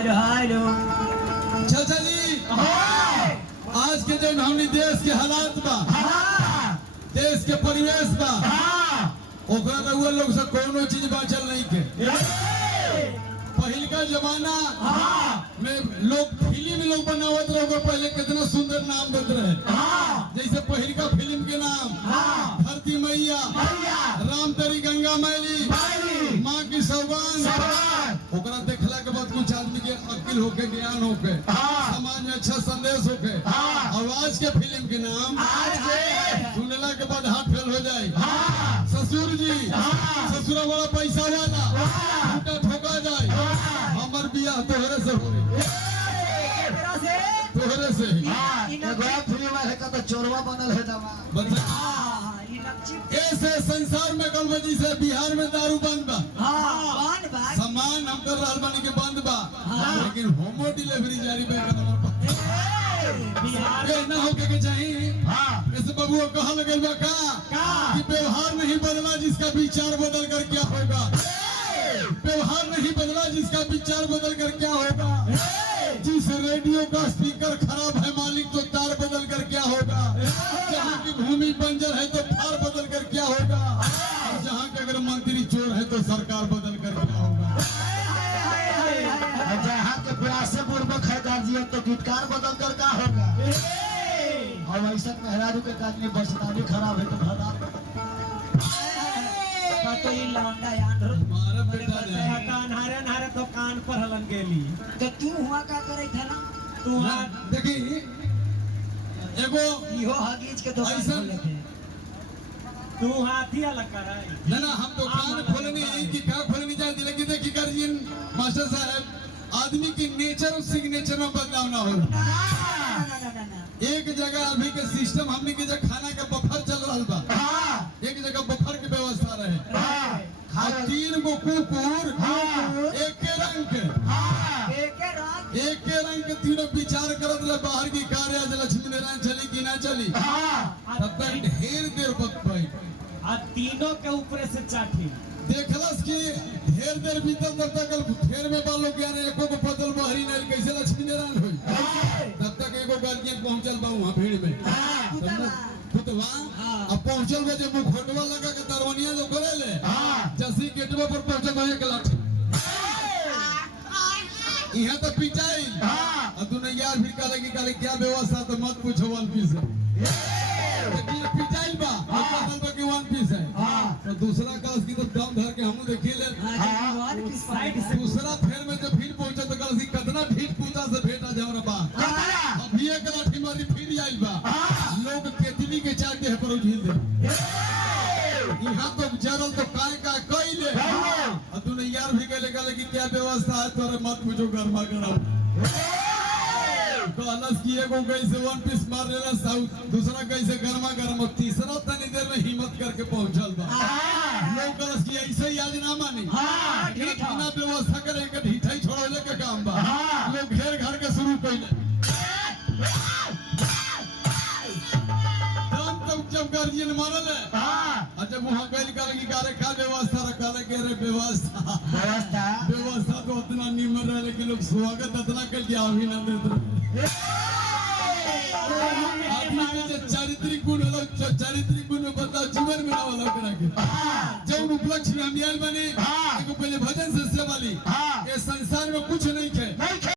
hello hello चाचा जी आज के जो हमनी देश के हालात बा देश के परिवेश बा ओकरा रउआ लोग से कोनो चीज बाचल नहीं के पहिल का जमाना में लोग फिल्म लोग बनावत रहे पहले कितना सुंदर नाम देते रहे जैसे पहिल का फिल्म के नाम धरती मैया राम तेरी गंगा मैली माँ की सौगान ओकरा देखला के बाद कुछ आदमी के अकिल होके ज्ञान होके समाज में अच्छा संदेश होके आवाज के फिल्म के नाम सुनला के बाद हाथ फेल हो जाए ससुर जी ससुरा वाला पैसा वाला उल्टा ठोका जाए हमर बियाह तोहरे से हो तोहरे से फिल्म है का तो चोरवा बनल है दवा ऐसे संसार में कल वजह से बिहार में दारू बंद बा सामान हम कर रहा बानी के बंद बा लेकिन होमो डिलीवरी जारी बा बिहार में ना होके के चाहिए ऐसे बबुआ कहा लगे बा का कि व्यवहार नहीं बदला जिसका विचार बदल कर क्या होगा व्यवहार नहीं बदला जिसका विचार बदल कर क्या होगा जिस रेडियो का स्पीकर खराब है मालिक तो तार बदल कर क्या होगा जहाँ की भूमि बंजर है तो फार बदल कर क्या होगा और जहाँ के अगर मंत्री चोर है तो सरकार बदल कर क्या होगा जहाँ के प्यासे पूर्वक है गार्जियन तो गिटकार बदल कर क्या होगा और ऐसा मेहरारू के काटने बसदारी खराब है तो भदार तो ये लौंडा यार हमारा बेटा कान हारे नारे तो कान पर हलन गेली तो तू हुआ का करे था ना तू देखी एगो इहो हगीज के दुकान ऐसा- खोले थे तू हाथी अलग कराई ना हम तो कान खोलने कि क्या खोलने जाए लेकिन देखिए गार्जियन मास्टर साहब आदमी की नेचर और सिग्नेचर में बदलाव ना हो एक जगह अभी के सिस्टम हमने के जगह खाना का बफर चल रहा बा एक जगह बफर की व्यवस्था रहे तीन गो कुकुर एक रंग के तीनों विचार करत रहे बाहर की कार्य लक्ष्मी नारायण चली कि ना चली तब तक ढेर देर वक्त पाई आ तीनों के ऊपर से चाठी देखलस कि ढेर देर बीतल तब तक फेर में बालों के आने एको को बदल बहरी नहीं कैसे लक्ष्मी नारायण हुई तब तक एगो गार्जियन पहुंचल बा वहां भीड़ में खुतवा अब पहुंचल बा जब मुखटवा लगा के दरवनिया जो करे ले जसी गेटवा पर पहुंचल तो एक लाठी यहाँ तो पिटाई और तू नहीं यार फिर काले क्या व्यवस्था तो मत पूछो वन पीस पिटाई बा कि वन पीस है तो दूसरा क्लास की तो दम धर के हम देखिए ले साइड से दूसरा फेर में जब फिर पहुंचा तो क्लास की कितना ढीठ पूजा से भेटा जा रहा बा अब ये लाठी मारी फिर आई बा लोग केतली के चार देह पर उझिल दे यहाँ तो जरल तो काय का कई ले और तूने यार भी कहले कि क्या व्यवस्था है तोरे मत पूछो गरमा गरम कहलस कि एगो कैसे वन पीस मार लेला साउथ दूसरा कैसे गरमा गरम और तीसरा तनी देर में हिम्मत करके पहुंचल बा लोग कहलस कि ऐसे ही आज ना मानी बिना व्यवस्था करे के ढीठा ही छोड़ले के काम बा लोग घेर घर के शुरू कइले जब गार्जियन मारल है जब वहाँ गई की कारे का व्यवस्था रखा के रे व्यवस्था तो उतना निमर रहे लेकिन लोग स्वागत इतना कर दिया अभिनंदन आदमी के जो चारित्रिक गुण होला चारित्रिक गुण में बताओ जीवन में वाला करा के जब उपलक्ष्य में हम आयल बने एगो पहले भजन से वाली ये संसार में कुछ नहीं है